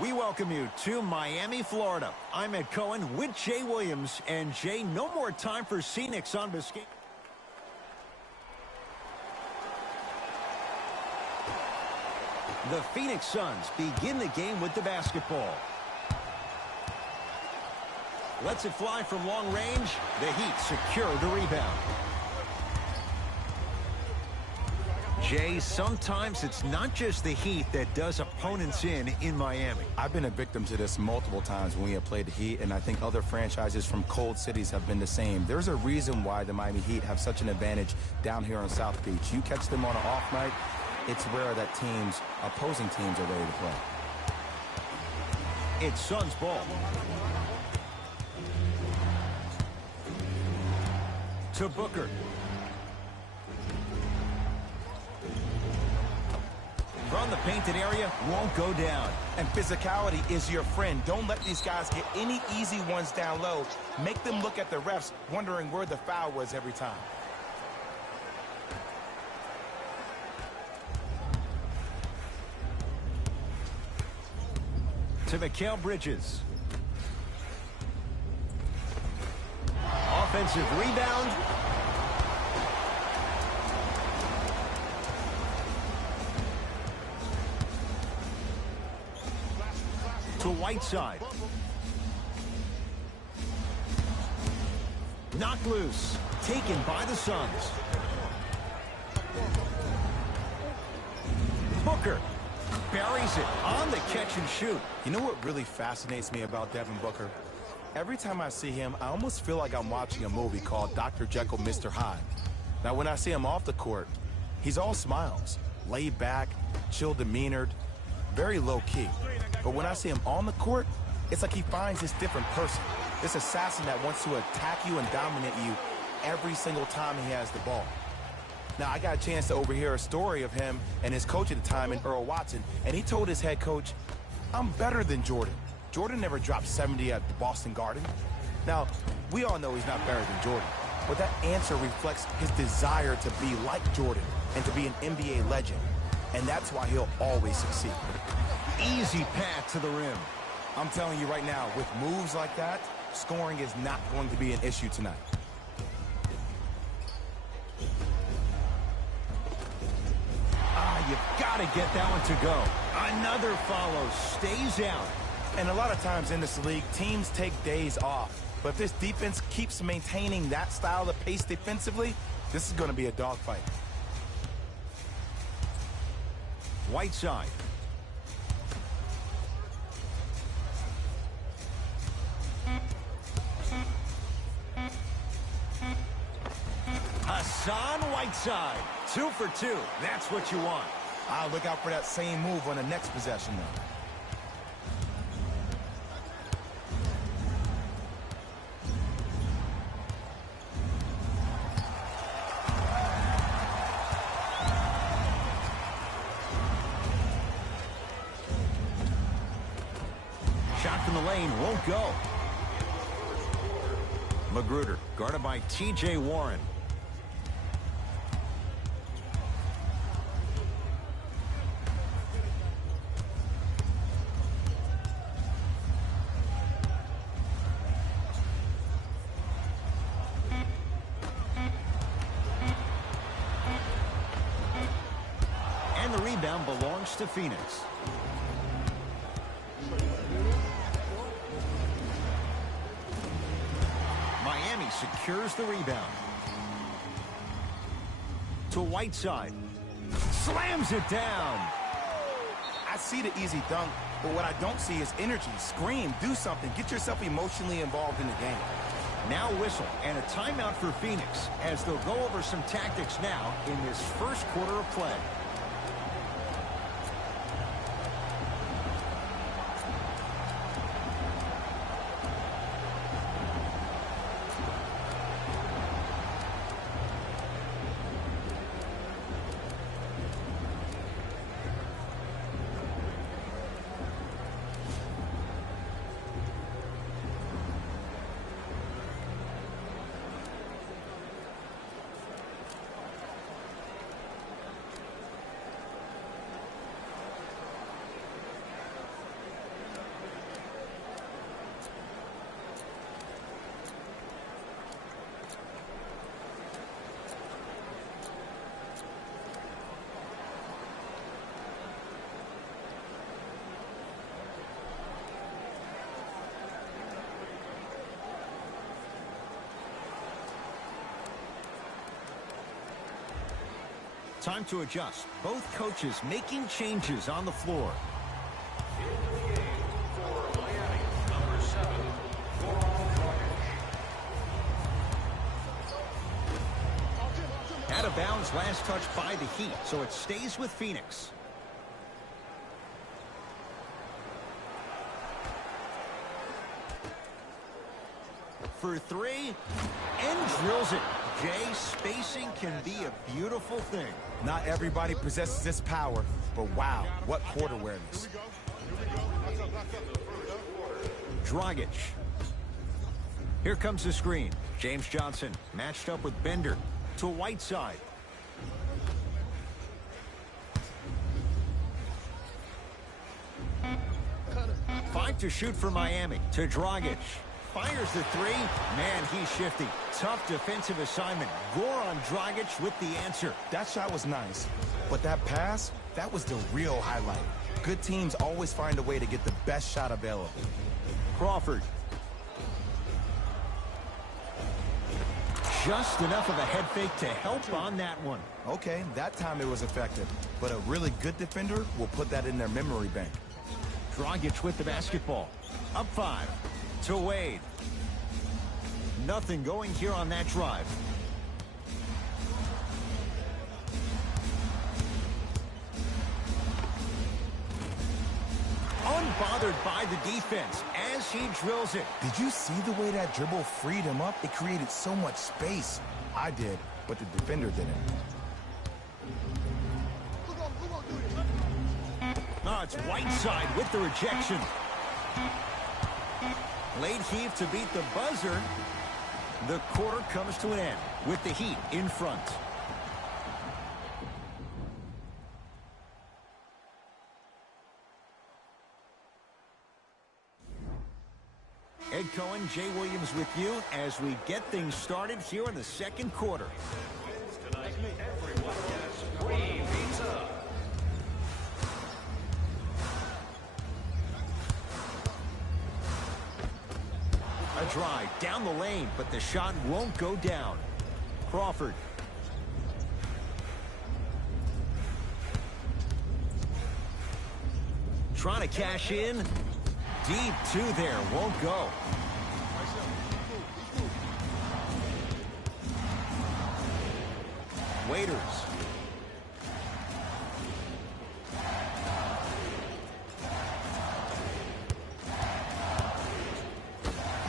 We welcome you to Miami, Florida. I'm Ed Cohen with Jay Williams. And Jay, no more time for Phoenix on Biscayne. The Phoenix Suns begin the game with the basketball. Lets it fly from long range. The Heat secure the rebound. Jay, sometimes it's not just the Heat that does opponents in Miami. I've been a victim to this multiple times when we have played the Heat, and I think other franchises from cold cities have been the same. There's a reason why the Miami Heat have such an advantage down here on South Beach. You catch them on an off night, it's rare that opposing teams are ready to play. It's Suns ball. To Booker. From the painted area, won't go down. And physicality is your friend. Don't let these guys get any easy ones down low. Make them look at the refs, wondering where the foul was every time. To Mikal Bridges. Offensive rebound. To Whiteside. Knocked loose. Taken by the Suns. Booker buries it on the catch and shoot. You know what really fascinates me about Devin Booker? Every time I see him, I almost feel like I'm watching a movie called Dr. Jekyll, Mr. Hyde. Now, when I see him off the court, he's all smiles, laid back, chill demeanored, very low-key. But when I see him on the court, it's like he finds this different person, this assassin that wants to attack you and dominate you every single time he has the ball. Now, I got a chance to overhear a story of him and his coach at the time, Earl Watson, and he told his head coach, "I'm better than Jordan. Jordan never dropped 70 at the Boston Garden." Now, we all know he's not better than Jordan, but that answer reflects his desire to be like Jordan and to be an NBA legend, and that's why he'll always succeed. Easy path to the rim. I'm telling you right now, with moves like that, scoring is not going to be an issue tonight. You've got to get that one to go. Another follow, stays out. And a lot of times in this league, teams take days off. But if this defense keeps maintaining that style of pace defensively, this is going to be a dogfight. Whiteside. Hassan Whiteside. 2 for 2. That's what you want. I'll look out for that same move on the next possession, though. Shot from the lane won't go. Magruder guarded by T.J. Warren. And the rebound belongs to Phoenix. Miami secures the rebound. To Whiteside. Slams it down. I see the easy dunk, but what I don't see is energy. Scream, do something, get yourself emotionally involved in the game. Now whistle and a timeout for Phoenix as they'll go over some tactics now in this first quarter of play. Time to adjust. Both coaches making changes on the floor. Out of bounds, last touch by the Heat, so it stays with Phoenix. For three, and drills it. Jay, spacing can be a beautiful thing. Not everybody possesses this power, but wow, what court awareness. Dragic. Here comes the screen. James Johnson matched up with Bender to Whiteside. Five to shoot for Miami. To Dragic. Fires the three. Man, he's shifty. Tough defensive assignment. Goran Dragic with the answer. That shot was nice, but that pass, that was the real highlight. Good teams always find a way to get the best shot available. Crawford. Just enough of a head fake to help on that one. Okay, that time it was effective, but a really good defender will put that in their memory bank. Dragic with the basketball. Up 5 to Wade. Nothing going here on that drive. Unbothered by the defense as he drills it. Did you see the way that dribble freed him up? It created so much space. I did, but the defender didn't. Oh, it's Whiteside with the rejection. Late heave to beat the buzzer. The quarter comes to an end with the Heat in front. Ed Cohen, Jay Williams with you as we get things started here in the second quarter. Everyone gets free pizza. A drive down the lane, but the shot won't go down. Crawford. Trying to cash in. Deep two there, won't go. Waiters.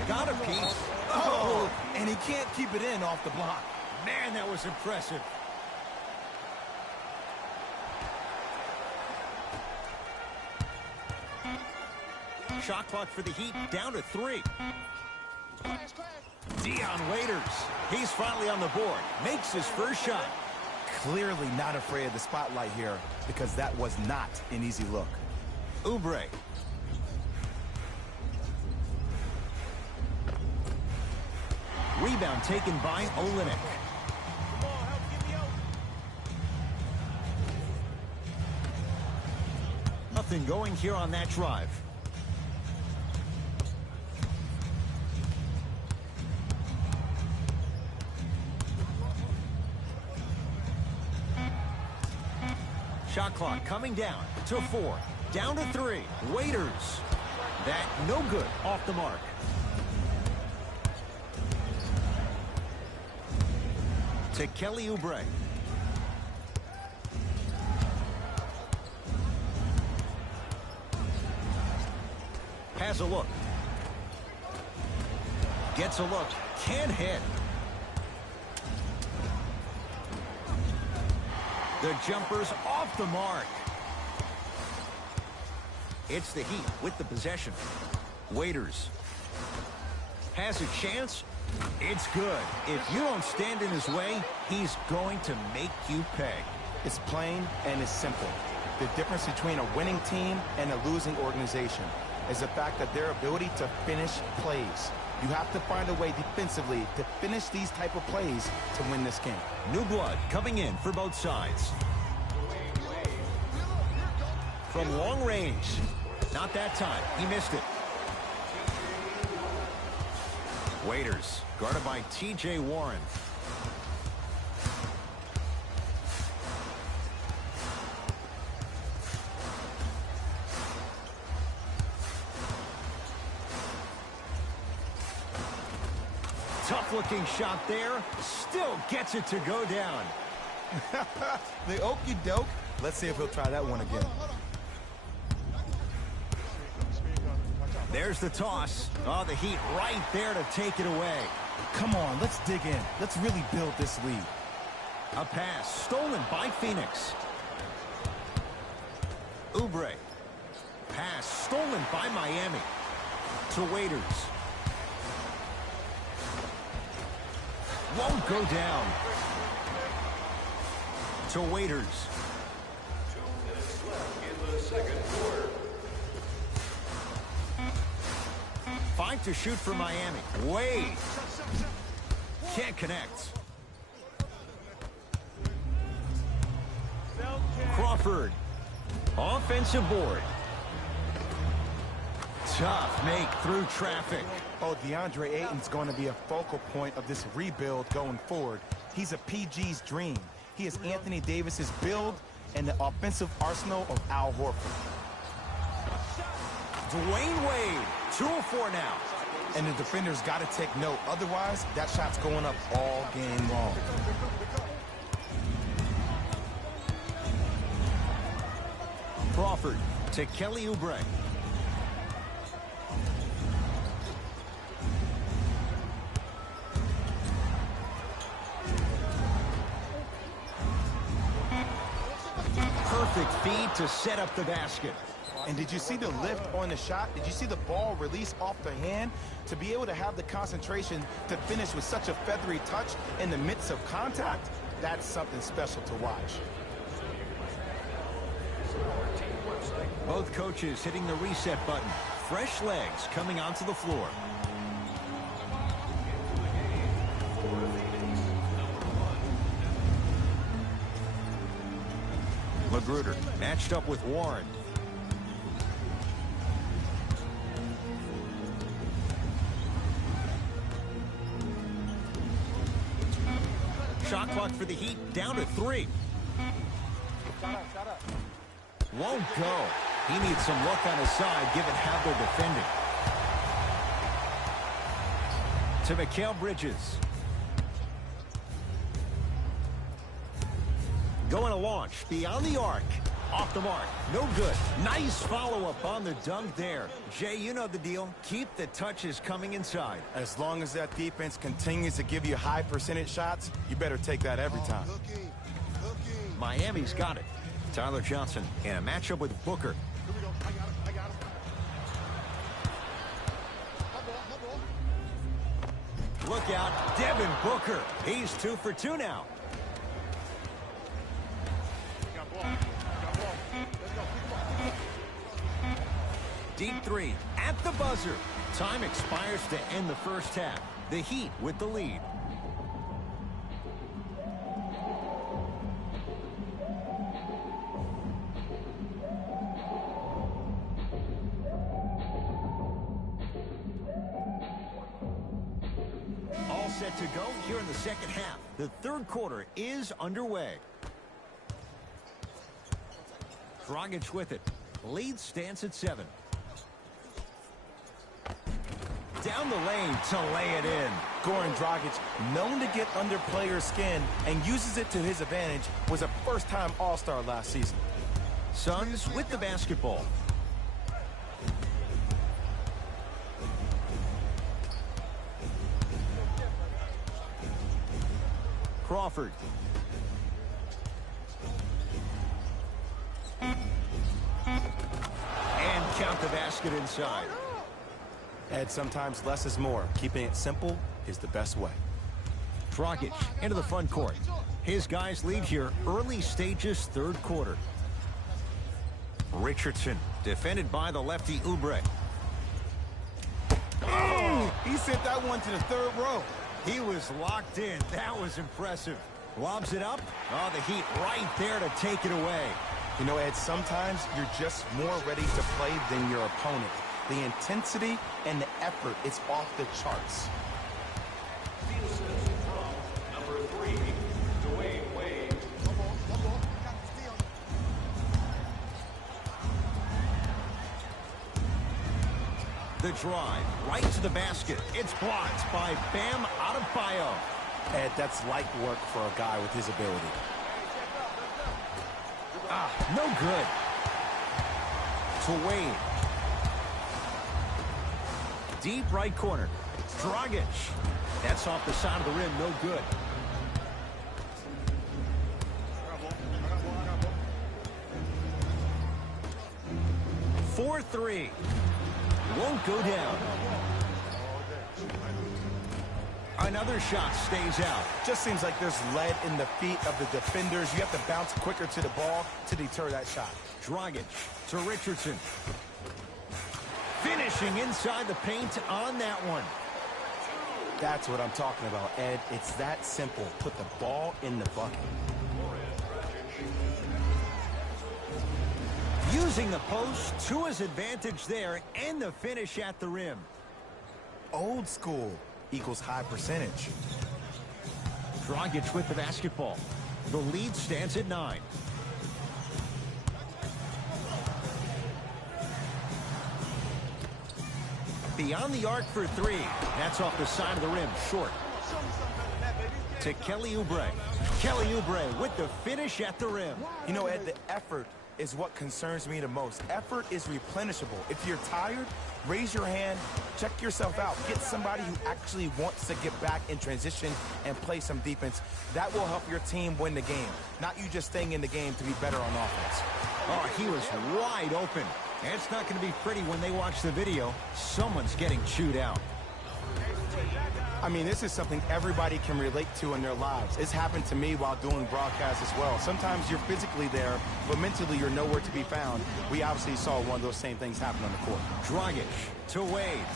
Got a piece. Oh, and he can't keep it in off the block. Man, that was impressive. Shot clock for the Heat down to 3. Dion Waiters. He's finally on the board. Makes his first shot. Clearly not afraid of the spotlight here because that was not an easy look. Oubre. Rebound taken by Olynyk. Nothing going here on that drive. Shot clock coming down to 4. Down to 3. Waiters. That no good off the mark. To Kelly Oubre. Has a look. Gets a look. Can't hit. The jumper's off the mark. It's the Heat with the possession. Waiters. Has a chance. It's good. If you don't stand in his way, he's going to make you pay. It's plain and it's simple. The difference between a winning team and a losing organization is the fact that their ability to finish plays. You have to find a way defensively to finish these type of plays to win this game. New blood coming in for both sides. From long range. Not that time. He missed it. Waiters, guarded by T.J. Warren. Tough-looking shot there. Still gets it to go down. The okey doke. Let's see if he'll try that one again. There's the toss. Oh, the Heat right there to take it away. Come on, let's dig in. Let's really build this lead. A pass stolen by Phoenix. Oubre. Pass stolen by Miami. To Waiters. Won't go down. To Waiters. 2 minutes left in the second quarter. 5 to shoot for Miami. Wade. Can't connect. Crawford. Offensive board. Tough make through traffic. Oh, DeAndre Ayton's going to be a focal point of this rebuild going forward. He's a PG's dream. He is Anthony Davis's build and the offensive arsenal of Al Horford. Dwayne Wade, 2-4 now. And the defender's got to take note. Otherwise, that shot's going up all game long. Crawford to Kelly Oubre. Perfect feed to set up the basket. And did you see the lift on the shot? Did you see the ball release off the hand? To be able to have the concentration to finish with such a feathery touch in the midst of contact, that's something special to watch. Both coaches hitting the reset button. Fresh legs coming onto the floor. Magruder matched up with Warren. Shot clock for the Heat down to 3. Won't go. He needs some luck on his side given how they're defending. To Mikal Bridges. Going to launch beyond the arc. Off the mark. No good. Nice follow-up on the dunk there. Jay, you know the deal. Keep the touches coming inside. As long as that defense continues to give you high percentage shots, you better take that every time. Miami's got it. Tyler Johnson in a matchup with Booker. Look out, Devin Booker. He's 2 for 2 now. Deep 3 at the buzzer. Time expires to end the first half. The Heat with the lead. All set to go here in the second half. The third quarter is underway. Dragic with it. Lead stands at 7. Down the lane to lay it in. Goran Dragic, known to get under players' skin and uses it to his advantage, was a first-time All-Star last season. Suns with the basketball. Crawford. And count the basket inside. Ed, sometimes less is more. Keeping it simple is the best way. Dragic into the front court. His guys lead here early stages third quarter. Richardson defended by the lefty Oubre. Oh, he sent that one to the third row. He was locked in. That was impressive. Lobs it up. Oh, the Heat right there to take it away. You know, Ed, sometimes you're just more ready to play than your opponent. The intensity and the effort is off the charts. Number 3, Dwayne Wade. The drive, right to the basket. It's blocked by Bam Adebayo. Ed, that's light work for a guy with his ability. No good. To Wade. Deep right corner. Dragic. That's off the side of the rim, no good. Three. Won't go down. Another shot stays out. Just seems like there's lead in the feet of the defenders. You have to bounce quicker to the ball to deter that shot. Dragic to Richardson. Finishing inside the paint on that one. That's what I'm talking about, Ed. It's that simple. Put the ball in the bucket. Using the post to his advantage there, and the finish at the rim. Old school equals high percentage. Dragic with the basketball. The lead stands at 9. Beyond the arc for 3. That's off the side of the rim, short. To Kelly Oubre. Kelly Oubre with the finish at the rim. You know, Ed, the effort is what concerns me the most. Effort is replenishable. If you're tired, raise your hand, check yourself out. Get somebody who actually wants to get back in transition and play some defense. That will help your team win the game, not you just staying in the game to be better on offense. Oh, he was wide open. It's not going to be pretty when they watch the video. Someone's getting chewed out. I mean, this is something everybody can relate to in their lives. It's happened to me while doing broadcasts as well. Sometimes you're physically there, but mentally you're nowhere to be found. We obviously saw one of those same things happen on the court. Dragic to Wade.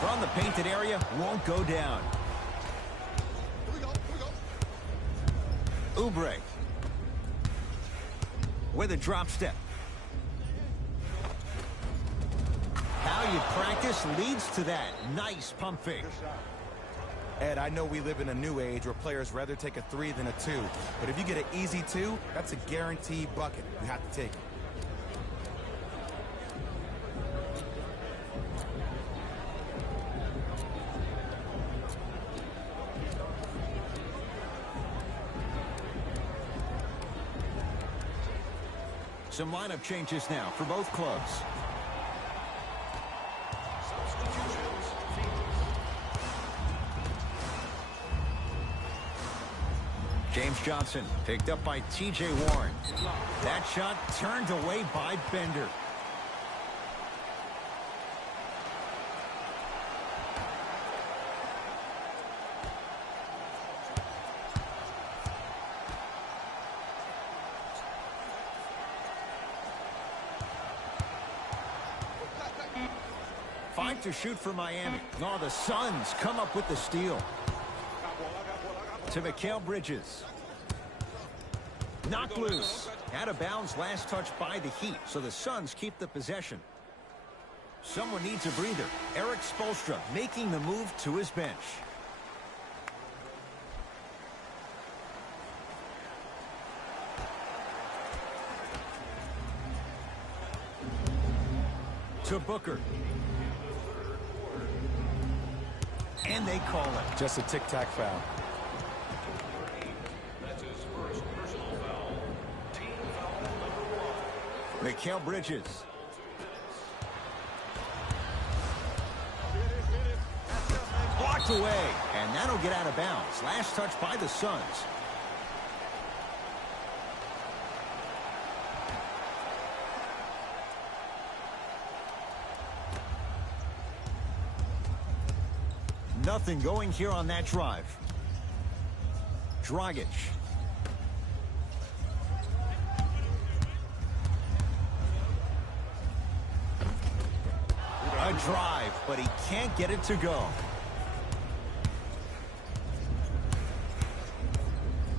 From the painted area, won't go down. Oubre with a drop step. How you practice leads to that. Nice pump fake. Ed, I know we live in a new age where players rather take a 3 than a 2. But if you get an easy 2, that's a guaranteed bucket. You have to take it. Some lineup changes now for both clubs. James Johnson picked up by T.J. Warren. That shot turned away by Bender. Five to shoot for Miami. Oh, the Suns come up with the steal. To Mikal Bridges. Knocked loose. Out of bounds, last touch by the Heat, so the Suns keep the possession. Someone needs a breather. Eric Spoelstra making the move to his bench. To Booker. And they call it. Just a tic-tac foul. That's his first personal foul. Team foul number 1. Mikal Bridges. Blocked away. And that'll get out of bounds. Last touch by the Suns. Nothing going here on that drive. Dragic. A drive, but he can't get it to go.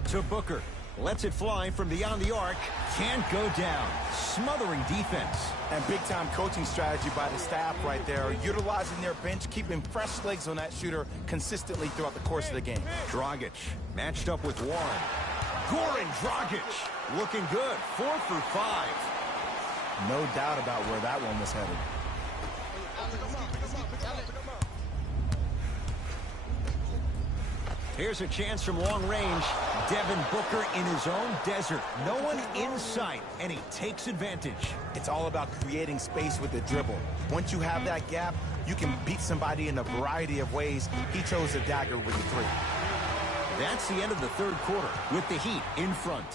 To Booker. Lets it fly from beyond the arc. Can't go down. Smothering defense. And big-time coaching strategy by the staff right there, utilizing their bench, keeping fresh legs on that shooter consistently throughout the course of the game. Dragic matched up with Warren. Goran Dragic looking good. 4 for 5. No doubt about where that one was headed. Here's a chance from long range. Devin Booker in his own desert. No one in sight, and he takes advantage. It's all about creating space with the dribble. Once you have that gap, you can beat somebody in a variety of ways. He chose the dagger with the three. That's the end of the third quarter with the Heat in front.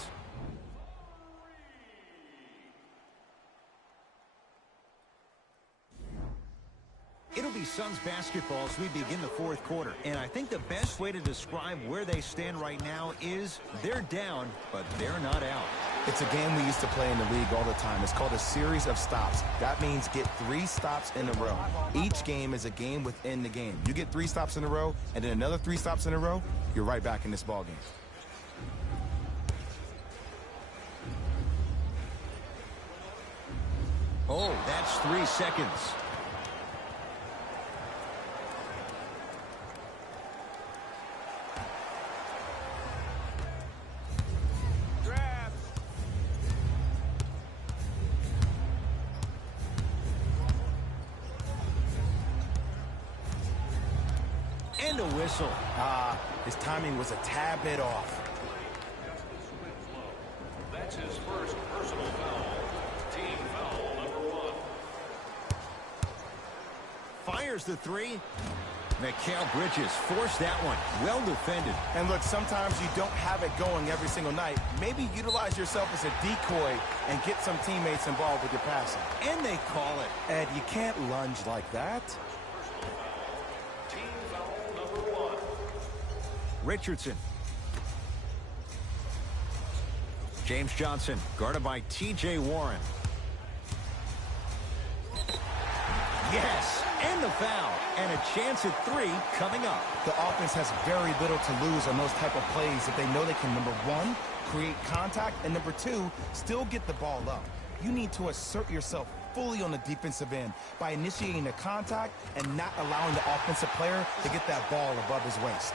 It'll be Suns basketball as we begin the fourth quarter. And I think the best way to describe where they stand right now is they're down, but they're not out. It's a game we used to play in the league all the time. It's called a series of stops. That means get 3 stops in a row. Each game is a game within the game. You get 3 stops in a row, and then another 3 stops in a row, you're right back in this ball game. Oh, that's 3 seconds. And a whistle. His timing was a tad bit off. That's his first personal foul. Team foul number 1. Fires the 3. Mikal Bridges forced that one. Well defended. And look, sometimes you don't have it going every single night. Maybe utilize yourself as a decoy and get some teammates involved with your passing. And they call it. Ed, you can't lunge like that. Team foul number 1. Richardson. James Johnson, guarded by T.J. Warren. Yes, and the foul. And a chance at 3 coming up. The offense has very little to lose on those type of plays if they know they can, number 1, create contact, and number 2, still get the ball up. You need to assert yourself fully on the defensive end by initiating the contact and not allowing the offensive player to get that ball above his waist.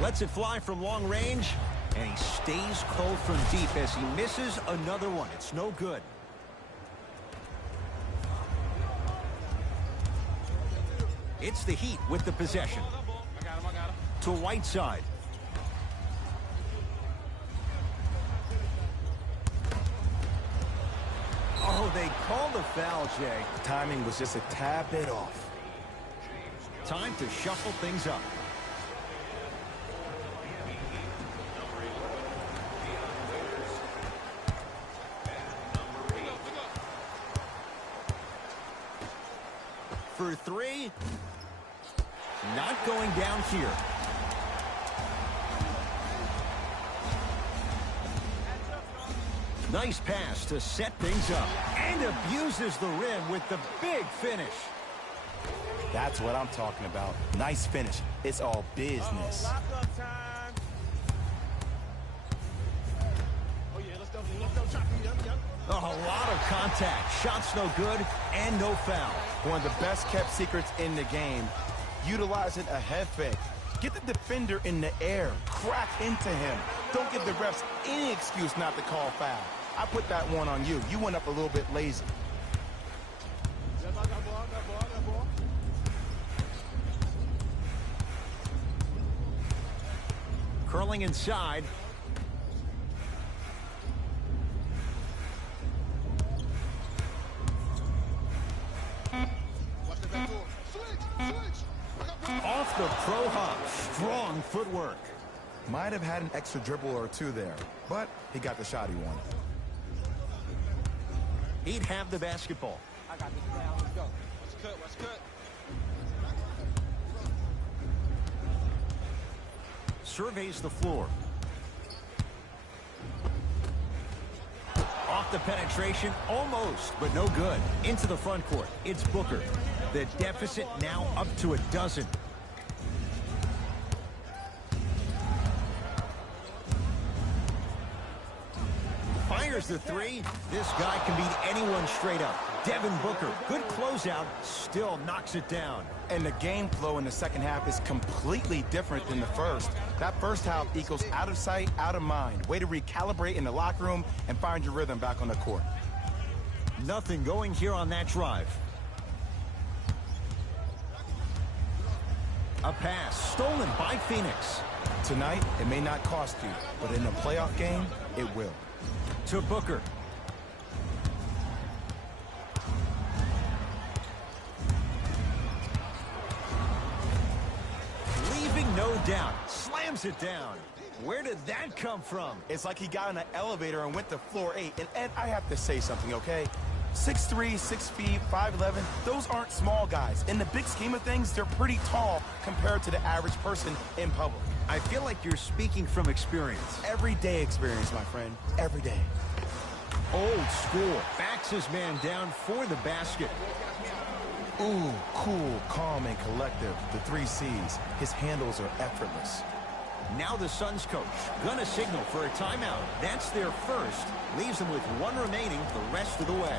Lets it fly from long range, and he stays cold from deep as he misses another one. It's no good. It's the Heat with the possession. To Whiteside. Oh, they called the foul, Jay. Timing was just a tad bit off. Time to shuffle things up. For 3. Not going down here. Nice pass to set things up. And abuses the rim with the big finish. That's what I'm talking about. Nice finish. It's all business. A lot of contact. Shots no good and no foul. One of the best kept secrets in the game. Utilizing a head fake. Get the defender in the air. Crack into him. Don't give the refs any excuse not to call foul. I put that one on you. You went up a little bit lazy. Curling inside. Off the pro hop. Strong footwork. Might have had an extra dribble or 2 there, but he got the shot he wanted. He'd have the basketball. I got this now. Let's go. What's cut? Surveys the floor. Off the penetration, almost, but no good. Into the front court. It's Booker. The deficit now up to 12. Here's the three. This guy can beat anyone straight up. Devin Booker, good closeout, still knocks it down. And the game flow in the second half is completely different than the first. That first half equals out of sight, out of mind. Way to recalibrate in the locker room and find your rhythm back on the court. Nothing going here on that drive. A pass stolen by Phoenix. Tonight, it may not cost you, but in a playoff game, it will. To Booker. Leaving no doubt. Slams it down. Where did that come from? It's like he got in an elevator and went to floor 8. And Ed, I have to say something, okay? 6'3", 6 feet, 5'11", those aren't small guys. In the big scheme of things, they're pretty tall compared to the average person in public. I feel like you're speaking from experience. Everyday experience, my friend. Every day. Old school. Backs his man down for the basket. Ooh, cool, calm, and collective. The 3 C's. His handles are effortless. Now the Suns coach gonna signal for a timeout. That's their first. Leaves them with 1 remaining the rest of the way.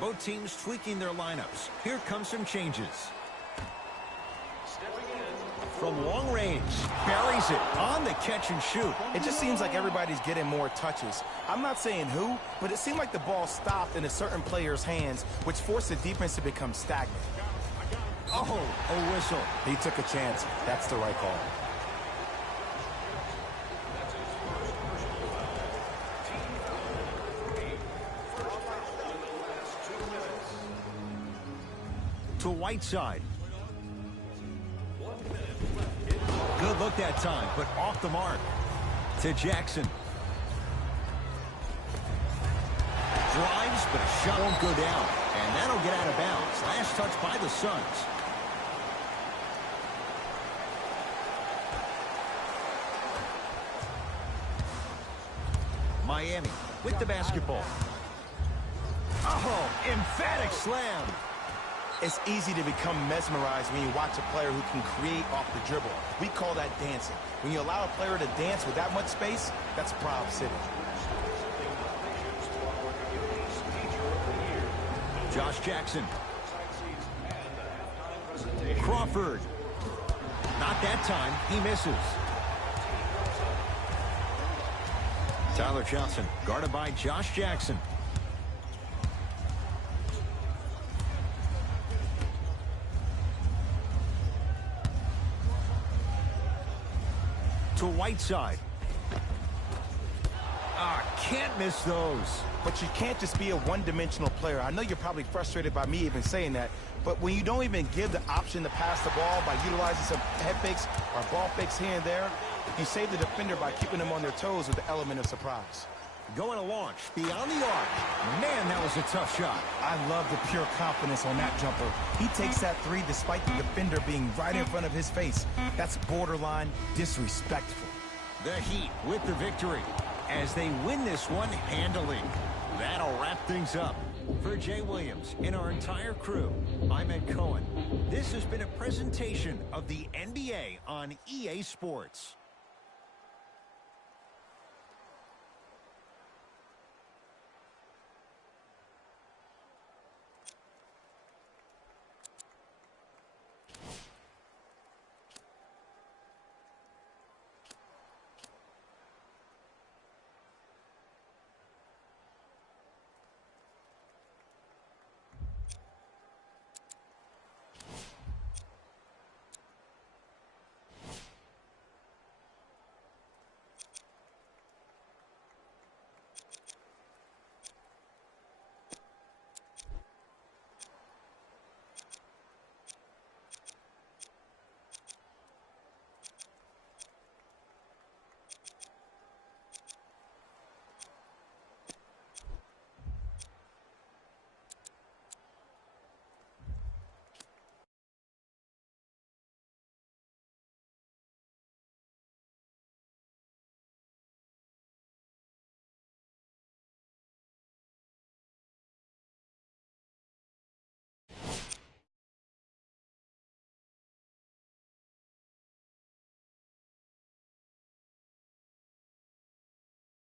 Both teams tweaking their lineups. Here come some changes. From long range, buries it on the catch and shoot. It just seems like everybody's getting more touches. I'm not saying who, but it seemed like the ball stopped in a certain player's hands, which forced the defense to become stagnant. Oh, a whistle. He took a chance. That's the right call. To Whiteside. Good look that time, but off the mark. To Jackson. Drives, but a shot won't go down. And that'll get out of bounds. Last touch by the Suns. Miami with the basketball. Oh, emphatic slam. It's easy to become mesmerized when you watch a player who can create off the dribble. We call that dancing. When you allow a player to dance with that much space, that's Prob City. Josh Jackson. Crawford. Not that time. He misses. Tyler Johnson guarded by Josh Jackson. To Whiteside. Can't miss those. But you can't just be a one-dimensional player. I know you're probably frustrated by me even saying that, but when you don't even give the option to pass the ball by utilizing some head fakes or ball fakes here and there, you save the defender by keeping them on their toes with the element of surprise. Going to launch beyond the arc. Man, that was a tough shot. I love the pure confidence on that jumper. He takes that 3 despite the defender being right in front of his face. That's borderline disrespectful. The Heat with the victory as they win this one handily. That'll wrap things up. For Jay Williams and our entire crew, I'm Ed Cohen. This has been a presentation of the NBA on EA Sports.